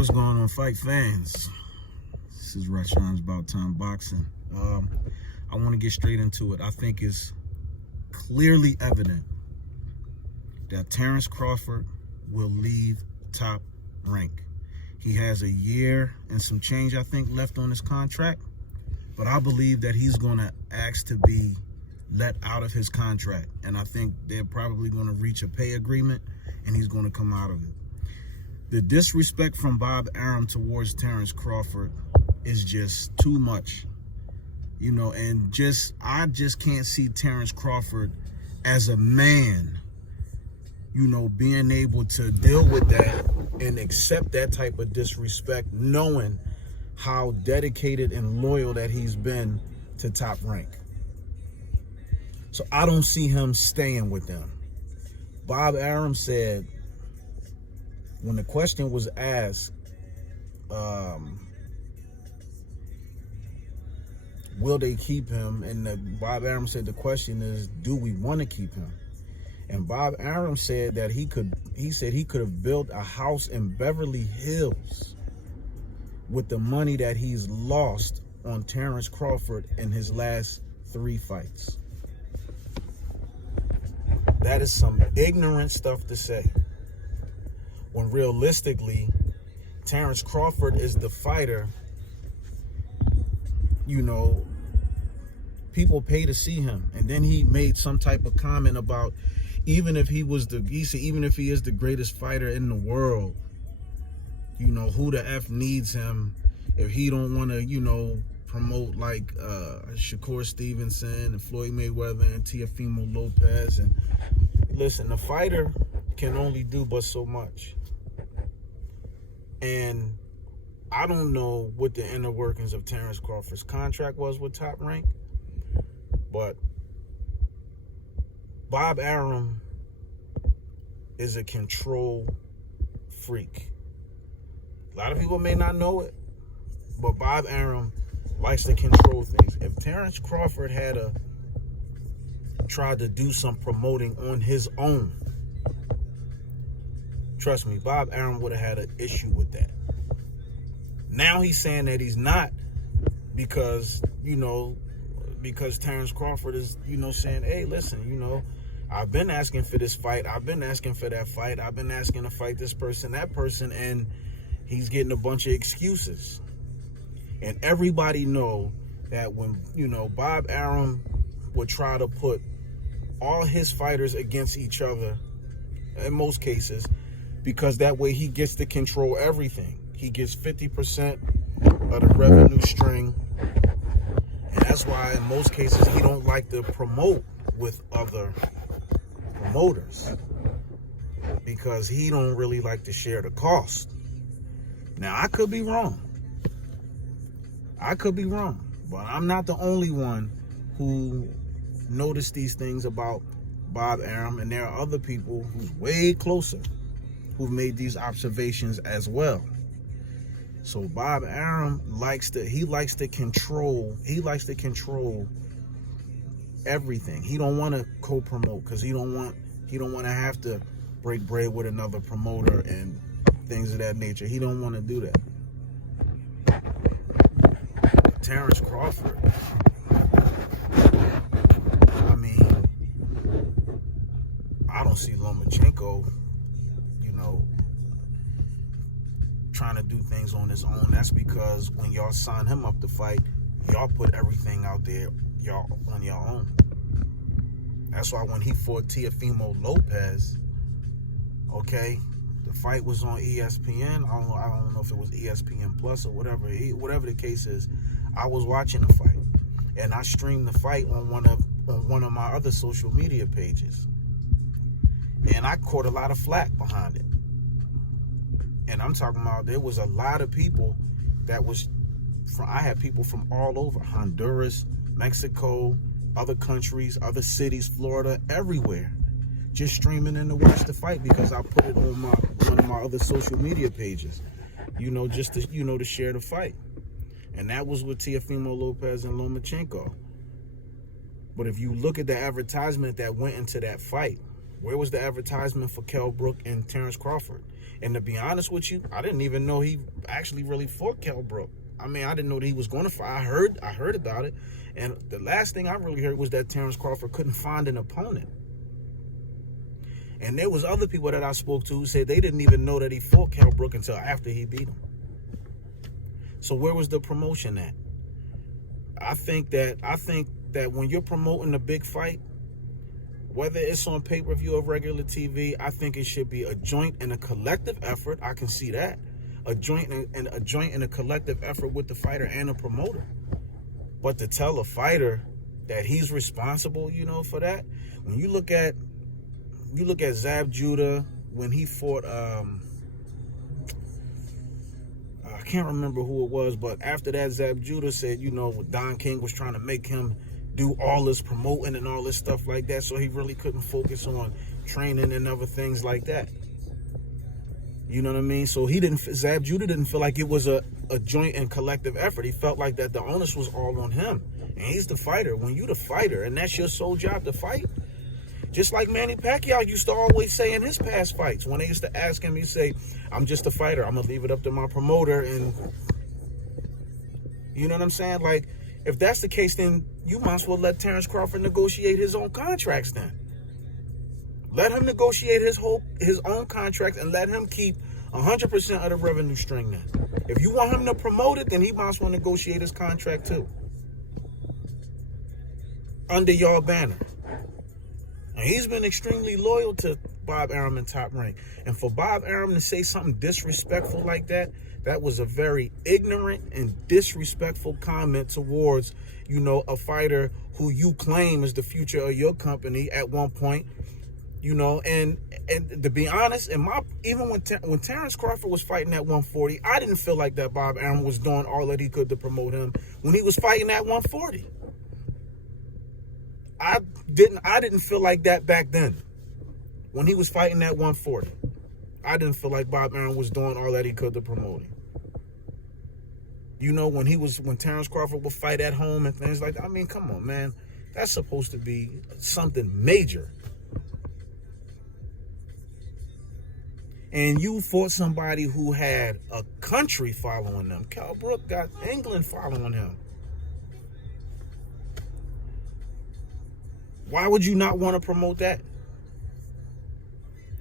What's going on, fight fans? This is Rashawn's About Time Boxing. I want to get straight into it. I think it's clearly evident that Terence Crawford will leave Top Rank. He has a year and some change, I think, left on his contract, but I believe that he's going to ask to be let out of his contract, and I think they're probably going to reach a pay agreement, and he's going to come out of it. The disrespect from Bob Arum towards Terence Crawford is just too much, you know, and I just can't see Terence Crawford as a man, you know, being able to deal with that and accept that type of disrespect, knowing how dedicated and loyal that he's been to Top Rank. So I don't see him staying with them. Bob Arum said, when the question was asked, will they keep him? And Bob Arum said the question is, do we want to keep him? And Bob Arum said that he could have built a house in Beverly Hills with the money that he's lost on Terence Crawford in his last 3 fights. That is some ignorant stuff to say, when realistically, Terence Crawford is the fighter. You know, people pay to see him. And then he made some type of comment about, even if he is the greatest fighter in the world, you know, who the F needs him if he don't want to, you know, promote like Shakur Stevenson and Floyd Mayweather and Teofimo Lopez. And listen, the fighter can only do but so much. And I don't know what the inner workings of Terence Crawford's contract was with Top Rank, but Bob Arum is a control freak. A lot of people may not know it, but Bob Arum likes to control things. If Terence Crawford had tried to do some promoting on his own, trust me, Bob Arum would have had an issue with that. Now he's saying that he's not because Terence Crawford is, you know, saying, hey, listen, you know, I've been asking for this fight. I've been asking for that fight. I've been asking to fight this person, that person, and he's getting a bunch of excuses. And everybody know that when, you know, Bob Arum would try to put all his fighters against each other, in most cases, because that way he gets to control everything. He gets 50% of the revenue string. And that's why in most cases he don't like to promote with other promoters, because he don't really like to share the cost. Now, I could be wrong. But I'm not the only one who noticed these things about Bob Arum, and there are other people who's way closer who've made these observations as well. So Bob Arum likes to control everything. He don't want to co-promote because he don't want to have to break bread with another promoter and things of that nature. He don't want to do that. Terence Crawford, I mean, I don't see Lomachenko, you know, trying to do things on his own. That's because when y'all sign him up to fight, y'all put everything out there, y'all on your own. That's why when he fought Teofimo Lopez, okay, the fight was on ESPN. I don't know if it was ESPN Plus or whatever the case is. I was watching the fight, and I streamed the fight on one of my other social media pages, and I caught a lot of flack behind it. And I'm talking about, there was a lot of people I had people from all over, Honduras, Mexico, other countries, other cities, Florida, everywhere, just streaming in to watch the fight because I put it on one of my other social media pages, you know, just to, you know, to share the fight. And that was with Teofimo Lopez and Lomachenko. But if you look at the advertisement that went into that fight, Where was the advertisement for Kell Brook and Terence Crawford? And to be honest with you, I didn't even know he actually really fought Kell Brook. I mean, I didn't know that he was going to fight. I heard about it. And the last thing I really heard was that Terence Crawford couldn't find an opponent. And there was other people that I spoke to who said they didn't even know that he fought Kell Brook until after he beat him. So where was the promotion at? I think that when you're promoting a big fight, whether it's on pay-per-view or regular TV, I think it should be a joint and a collective effort. I can see that. A joint and a collective effort with the fighter and the promoter. But to tell a fighter that he's responsible, for that, when you look at Zab Judah when he fought I can't remember who it was, but after that Zab Judah said, Don King was trying to make him do all this promoting and all this stuff like that, so he really couldn't focus on training and other things like that. You know what I mean? So Zab Judah didn't feel like it was a joint and collective effort. He felt like that the onus was all on him. And he's the fighter. When you the fighter and that's your sole job to fight, just like Manny Pacquiao used to always say in his past fights, when they used to ask him, he'd say, I'm just a fighter. I'm going to leave it up to my promoter. And you know what I'm saying? Like, if that's the case, then you might as well let Terence Crawford negotiate his own contracts then. Let him negotiate his own contract and let him keep 100% of the revenue stream then. If you want him to promote it, then he might as well negotiate his contract too. Under y'all banner. And he's been extremely loyal to Bob Arum and Top Rank. And for Bob Arum to say something disrespectful like that, that was a very ignorant and disrespectful comment towards, a fighter who you claim is the future of your company at one point. And to be honest, even when Terence Crawford was fighting at 140, I didn't feel like that Bob Arum was doing all that he could to promote him when he was fighting at 140. I didn't feel like that back then. When he was fighting at 140, I didn't feel like Bob Arum was doing all that he could to promote him. When Terence Crawford would fight at home and things like that. I mean, come on, man. That's supposed to be something major. And you fought somebody who had a country following them. Kell Brook got England following him. Why would you not want to promote that?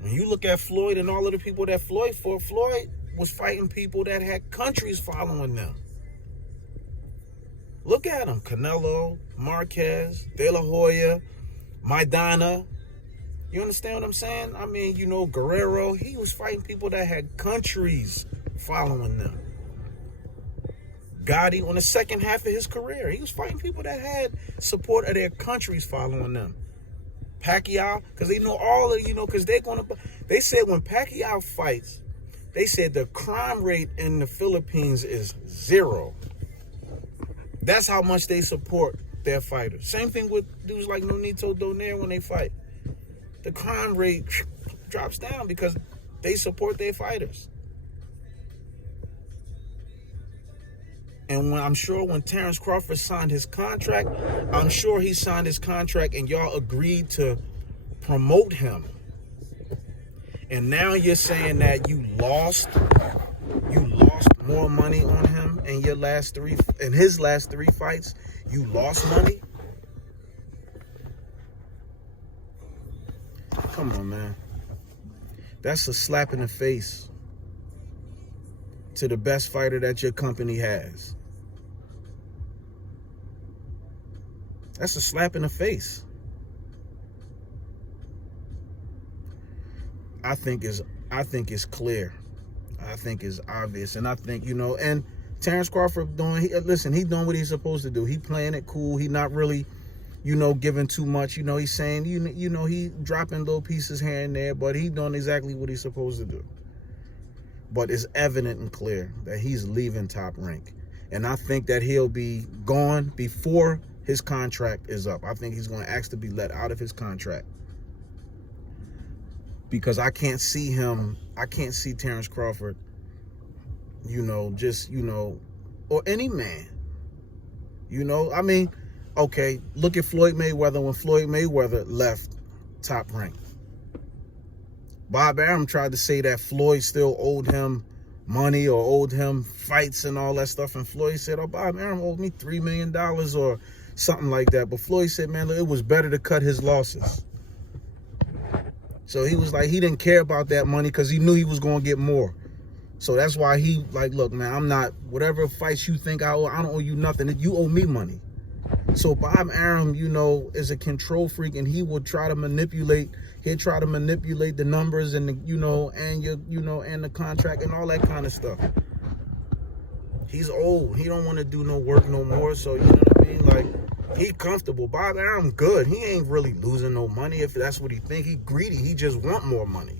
When you look at Floyd and all of the people that Floyd fought, Floyd was fighting people that had countries following them. Look at them. Canelo, Marquez, De La Hoya, Maidana. You understand what I'm saying? I mean, Guerrero, he was fighting people that had countries following them. Gotti, on the second half of his career, he was fighting people that had support of their countries following them. Pacquiao, because they know all of, because they said when Pacquiao fights, they said the crime rate in the Philippines is 0. That's how much they support their fighters. Same thing with dudes like Nonito Donaire when they fight. The crime rate drops down because they support their fighters. And I'm sure when Terence Crawford signed his contract, I'm sure he signed his contract and y'all agreed to promote him. And now you're saying that you lost more money on him in his last 3 fights. You lost money? Come on, man. That's a slap in the face to the best fighter that your company has. That's a slap in the face. I think it's clear. I think it's obvious. And I think, and Terence Crawford he's doing what he's supposed to do. He playing it cool. He not really, giving too much. He's saying, he dropping little pieces here and there, but he doing exactly what he's supposed to do. But it's evident and clear that he's leaving Top Rank. And I think that he'll be gone before his contract is up. I think he's going to ask to be let out of his contract. Because I can't see Terence Crawford, or any man. I mean, okay, look at Floyd Mayweather when Floyd Mayweather left Top Rank. Bob Arum tried to say that Floyd still owed him money or owed him fights and all that stuff. And Floyd said, oh, Bob Arum owed me $3 million or something like that. But Floyd said, man, look, it was better to cut his losses. So he was like, he didn't care about that money because he knew he was going to get more. So that's why he like, look, man, I'm not, whatever fights you think I don't owe you nothing. You owe me money. So Bob Arum, you know, is a control freak, and he will try to manipulate. He'll try to manipulate the numbers and the, you know, and your, you know, and the contract and all that kind of stuff. He's old. He don't want to do no work no more. So you know what I mean? Like, he comfortable. Bob Arum good. He ain't really losing no money if that's what he think. He greedy. He just want more money.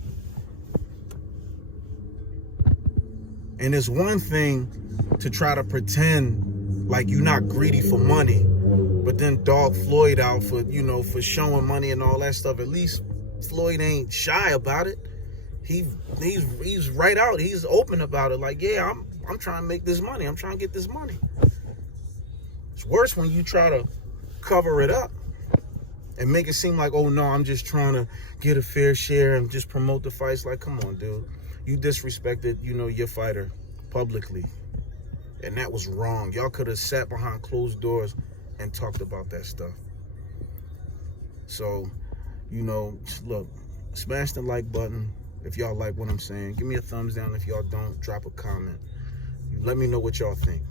And it's one thing to try to pretend like you're not greedy for money, but then dog Floyd out for, you know, for showing money and all that stuff. At least Floyd ain't shy about it. He's right out. He's open about it. Like, yeah, I'm trying to make this money. I'm trying to get this money. It's worse when you try to cover it up and make it seem like, oh no, I'm just trying to get a fair share and just promote the fights. Like, come on, dude. You disrespected, you know, your fighter publicly. And that was wrong. Y'all could have sat behind closed doors and talked about that stuff. So, you know, look, smash the like button if y'all like what I'm saying. Give me a thumbs down. If y'all don't, drop a comment. Let me know what y'all think.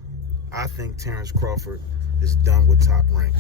I think Terence Crawford is done with Top Rank.